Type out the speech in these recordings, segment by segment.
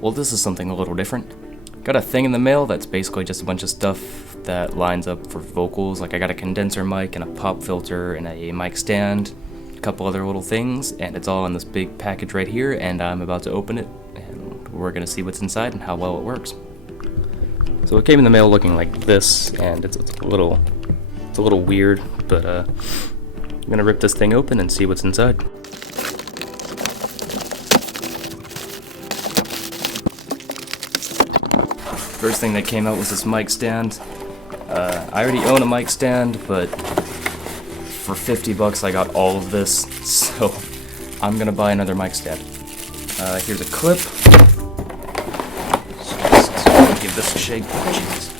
Well, this is something a little different. Got a thing in the mail that's basically just a bunch of stuff that lines up for vocals. Like I got a condenser mic and a pop filter and a mic stand, a couple other little things, and it's all in this big package right here, and I'm about to open it, and we're gonna see what's inside and how well it works. So it came in the mail looking like this, and it's a little weird, but I'm gonna rip this thing open and see what's inside. First thing that came out was this mic stand. I already own a mic stand, but for $50 I got all of this, so I'm gonna buy another mic stand. Here's a clip. Give this a shake. Jeez.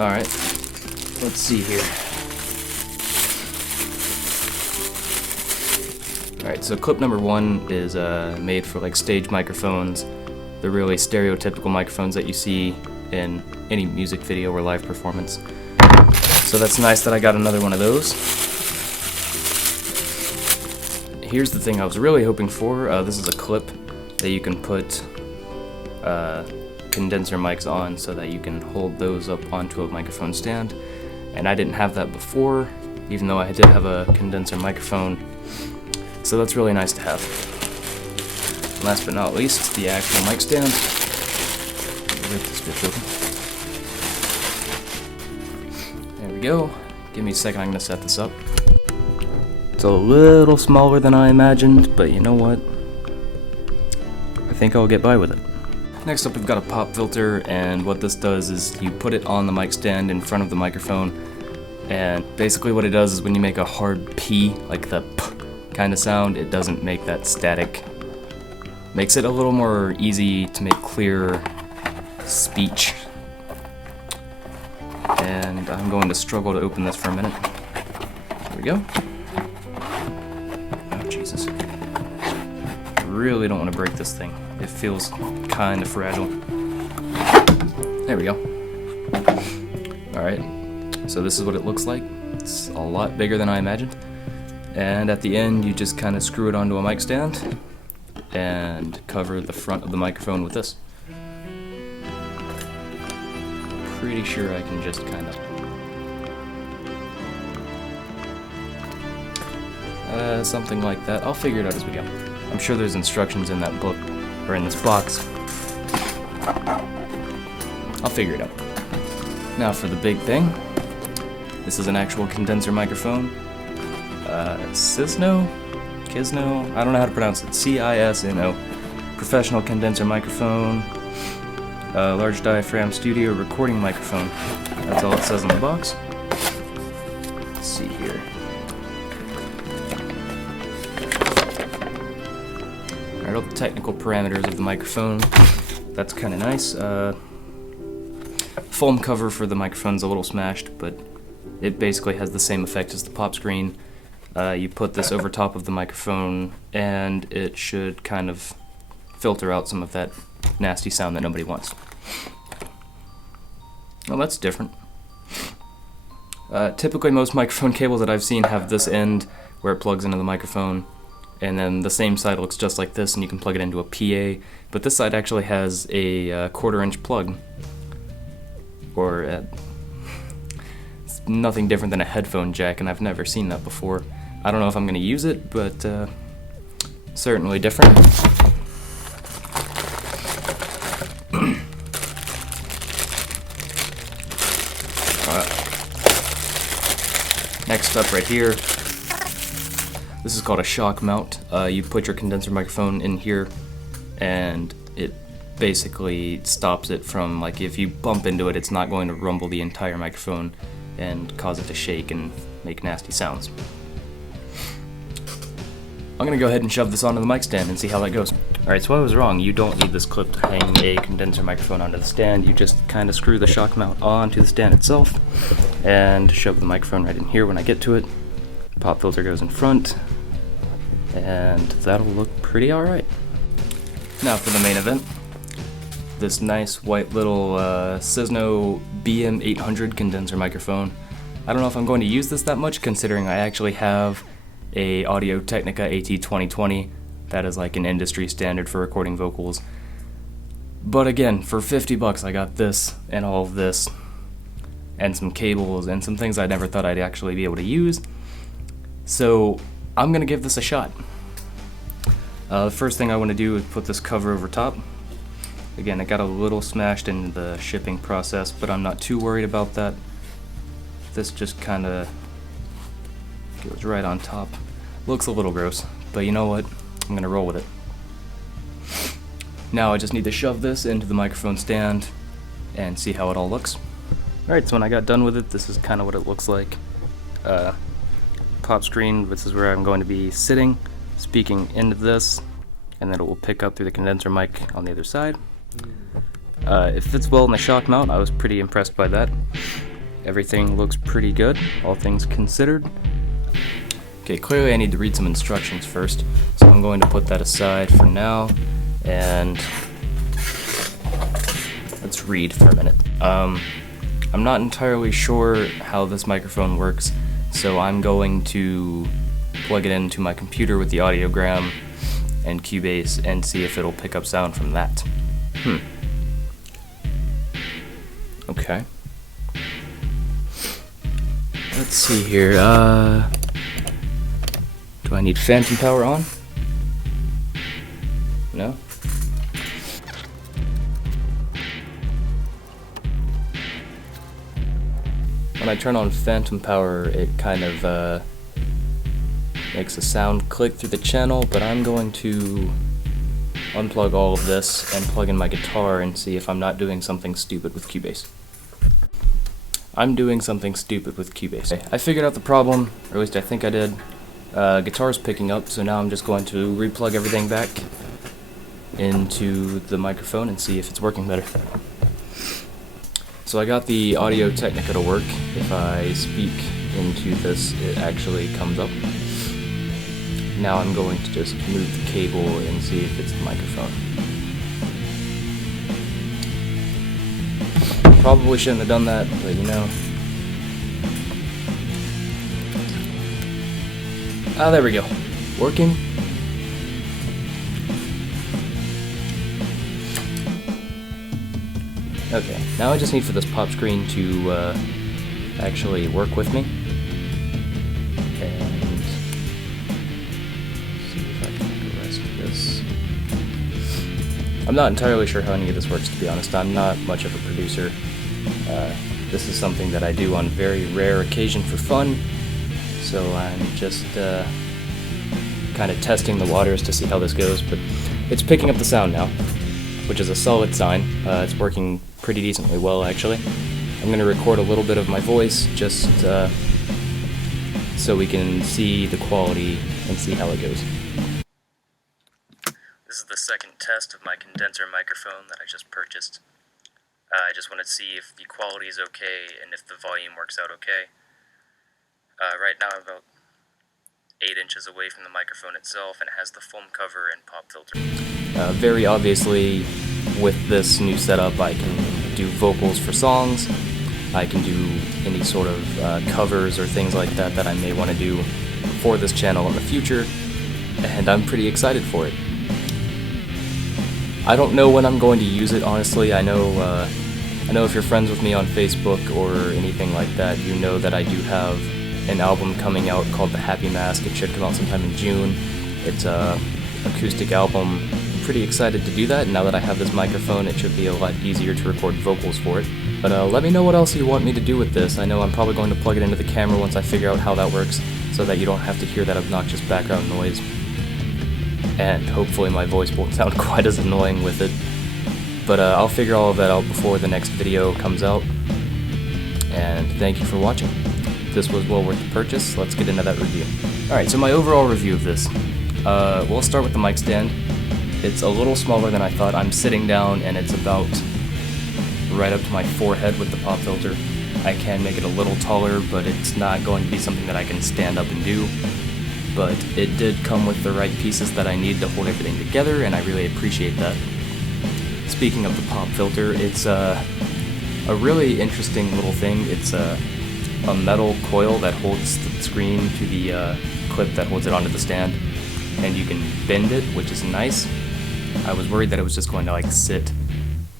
Alright, let's see here. Alright, so clip number 1 is made for like stage microphones, the really stereotypical microphones that you see in any music video or live performance. So that's nice that I got another one of those. Here's the thing I was really hoping for. This is a clip that you can put condenser mics on so that you can hold those up onto a microphone stand. And I didn't have that before, even though I did have a condenser microphone. So that's really nice to have. Last but not least, the actual mic stand. Rip this bitch open. There we go. Give me a second, I'm gonna set this up. It's a little smaller than I imagined, but you know what? I think I'll get by with it. Next up, we've got a pop filter, and what this does is you put it on the mic stand in front of the microphone, and basically what it does is when you make a hard P, like the P kind of sound, it doesn't make that static. Makes it a little more easy to make clear speech. And I'm going to struggle to open this for a minute. There we go. Oh, Jesus. I really don't want to break this thing. It feels kind of fragile. There we go. Alright, so this is what it looks like. It's a lot bigger than I imagined. And at the end, you just kind of screw it onto a mic stand and cover the front of the microphone with this. Pretty sure I can just kind of something like that. I'll figure it out as we go. I'm sure there's instructions in that book, or in this box. I'll figure it out. Now for the big thing. This is an actual condenser microphone. Kisno? I don't know how to pronounce it. C-I-S-N-O. Professional condenser microphone. Large diaphragm studio recording microphone. That's all it says on the box. Let's see here. Alright, all the technical parameters of the microphone. That's kind of nice. Foam cover for the microphone's a little smashed, but it basically has the same effect as the pop screen. You put this over top of the microphone, and it should kind of filter out some of that nasty sound that nobody wants. Well, that's different. Typically most microphone cables that I've seen have this end where it plugs into the microphone, and then the same side looks just like this and you can plug it into a PA, but this side actually has a 1/4-inch plug, or it's nothing different than a headphone jack, and I've never seen that before. I don't know if I'm going to use it, but certainly different. Next up right here, this is called a shock mount. You put your condenser microphone in here, and it basically stops it from, like, if you bump into it, it's not going to rumble the entire microphone and cause it to shake and make nasty sounds. I'm gonna go ahead and shove this onto the mic stand and see how that goes. Alright, so I was wrong. You don't need this clip to hang a condenser microphone onto the stand. You just kind of screw the shock mount onto the stand itself and shove the microphone right in here when I get to it. Pop filter goes in front, and that'll look pretty alright. Now for the main event. This nice white little Cisno BM800 condenser microphone. I don't know if I'm going to use this that much, considering I actually have a Audio-Technica AT2020 That is like an industry standard for recording vocals. But again, for $50 I got this and all of this and some cables and some things I never thought I'd actually be able to use. So I'm gonna give this a shot. The first thing I want to do is put this cover over top. Again, it got a little smashed in the shipping process, but I'm not too worried about that. This just kinda goes right on top. Looks a little gross, but you know what? I'm gonna roll with it. Now I just need to shove this into the microphone stand and see how it all looks. Alright, so when I got done with it, this is kind of what it looks like. Pop screen, this is where I'm going to be sitting, speaking into this, and then it will pick up through the condenser mic on the other side. It fits well in the shock mount. I was pretty impressed by that. Everything looks pretty good, all things considered. Okay, clearly I need to read some instructions first, so I'm going to put that aside for now, and let's read for a minute. I'm not entirely sure how this microphone works, so I'm going to plug it into my computer with the audiogram and Cubase and see if it'll pick up sound from that. Okay. Let's see here, do I need phantom power on? No? When I turn on phantom power, it kind of makes a sound click through the channel, but I'm going to unplug all of this and plug in my guitar and see if I'm not doing something stupid with Cubase. I'm doing something stupid with Cubase. I figured out the problem, or at least I think I did. Guitar's picking up, so now I'm just going to replug everything back into the microphone and see if it's working better. So I got the Audio Technica to work. If I speak into this, it actually comes up. Now I'm going to just move the cable and see if it's the microphone. Probably shouldn't have done that, but you know. Ah, there we go. Working. Okay, now I just need for this pop screen to actually work with me. And see if I can arrest this. I'm not entirely sure how any of this works, to be honest. I'm not much of a producer. This is something that I do on very rare occasion for fun, so I'm just kind of testing the waters to see how this goes, but it's picking up the sound now, which is a solid sign. It's working pretty decently well, actually. I'm going to record a little bit of my voice just so we can see the quality and see how it goes. This is the second test of my condenser microphone that I just purchased. I just wanted to see if the quality is okay and if the volume works out okay. Right now I'm about 8 inches away from the microphone itself, and it has the foam cover and pop filter. Very obviously, with this new setup, I can do vocals for songs. I can do any sort of covers or things like that that I may want to do for this channel in the future, and I'm pretty excited for it. I don't know when I'm going to use it, honestly. I know if you're friends with me on Facebook or anything like that, you know that I do have an album coming out called The Happy Mask. It should come out sometime in June. It's an acoustic album. I'm pretty excited to do that, and now that I have this microphone, it should be a lot easier to record vocals for it. But let me know what else you want me to do with this. I know I'm probably going to plug it into the camera once I figure out how that works, so that you don't have to hear that obnoxious background noise. And hopefully my voice won't sound quite as annoying with it. But I'll figure all of that out before the next video comes out. And thank you for watching. This was well worth the purchase. Let's get into that review. Alright, so my overall review of this. We'll start with the mic stand. It's a little smaller than I thought. I'm sitting down and it's about right up to my forehead with the pop filter. I can make it a little taller, but it's not going to be something that I can stand up and do. But it did come with the right pieces that I need to hold everything together, and I really appreciate that. Speaking of the pop filter, it's a really interesting little thing. It's a metal coil that holds the screen to the clip that holds it onto the stand. and you can bend it, which is nice. I was worried that it was just going to like sit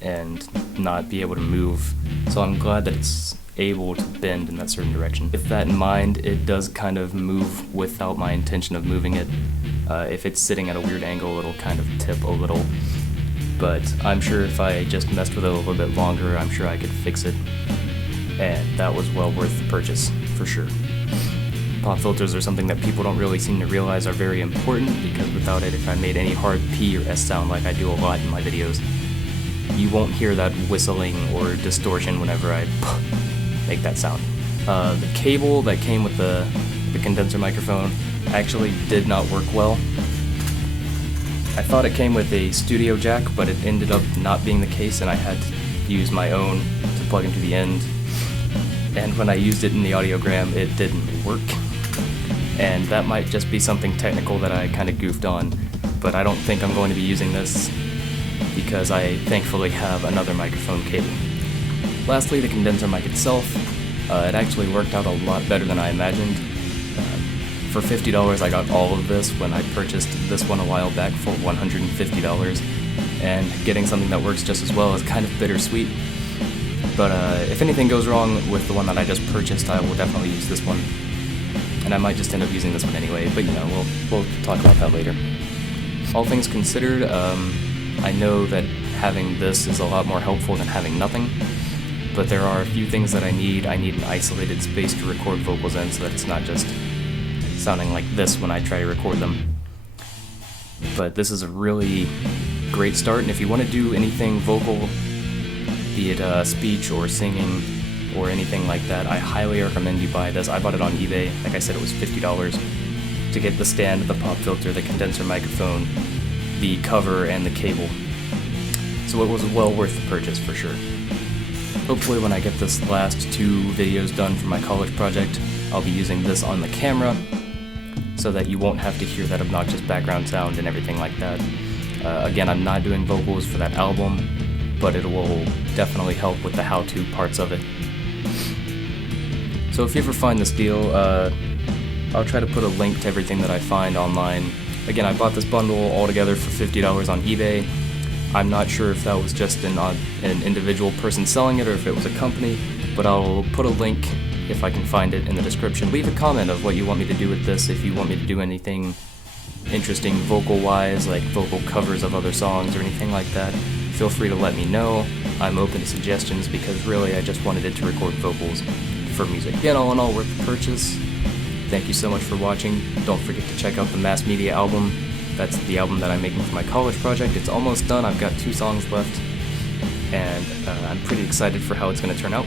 and not be able to move, so I'm glad that it's able to bend in that certain direction. With that in mind, it does kind of move without my intention of moving it. If it's sitting at a weird angle, it'll kind of tip a little, but I'm sure if I just messed with it a little bit longer, I'm sure I could fix it, and that was well worth the purchase, for sure. Pop filters are something that people don't really seem to realize are very important, because without it, if I made any hard P or S sound like I do a lot in my videos, you won't hear that whistling or distortion whenever I make that sound. The cable that came with the condenser microphone actually did not work well. I thought it came with a studio jack, but it ended up not being the case, and I had to use my own to plug into the end. And when I used it in the audiogram, it didn't work. And that might just be something technical that I kind of goofed on, but I don't think I'm going to be using this because I thankfully have another microphone cable. Lastly, the condenser mic itself. It actually worked out a lot better than I imagined. For $50 I got all of this when I purchased this one a while back for $150, and getting something that works just as well is kind of bittersweet. But if anything goes wrong with the one that I just purchased, I will definitely use this one. And I might just end up using this one anyway, but you know, we'll talk about that later. All things considered, I know that having this is a lot more helpful than having nothing, but there are a few things that I need. I need an isolated space to record vocals in so that it's not just sounding like this when I try to record them. But this is a really great start, and if you want to do anything vocal, be it speech or singing or anything like that, I highly recommend you buy this. I bought it on eBay. Like I said, it was $50 to get the stand, the pop filter, the condenser microphone, the cover, and the cable. So it was well worth the purchase for sure. Hopefully when I get this last 2 videos done for my college project, I'll be using this on the camera so that you won't have to hear that obnoxious background sound and everything like that. Again, I'm not doing vocals for that album, but it will definitely help with the how-to parts of it. So if you ever find this deal, I'll try to put a link to everything that I find online. Again, I bought this bundle all together for $50 on eBay. I'm not sure if that was just an individual person selling it or if it was a company, but I'll put a link if I can find it in the description. Leave a comment of what you want me to do with this, if you want me to do anything interesting vocal-wise, like vocal covers of other songs or anything like that. Feel free to let me know. I'm open to suggestions because really I just wanted it to record vocals for music. Again, all in all, worth the purchase. Thank you so much for watching. Don't forget to check out the Mass Media album. That's the album that I'm making for my college project. It's almost done. I've got 2 songs left, and I'm pretty excited for how it's going to turn out.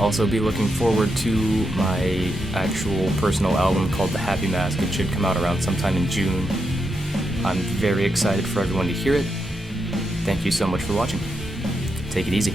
Also be looking forward to my actual personal album called The Happy Mask. It should come out around sometime in June. I'm very excited for everyone to hear it. Thank you so much for watching. Take it easy.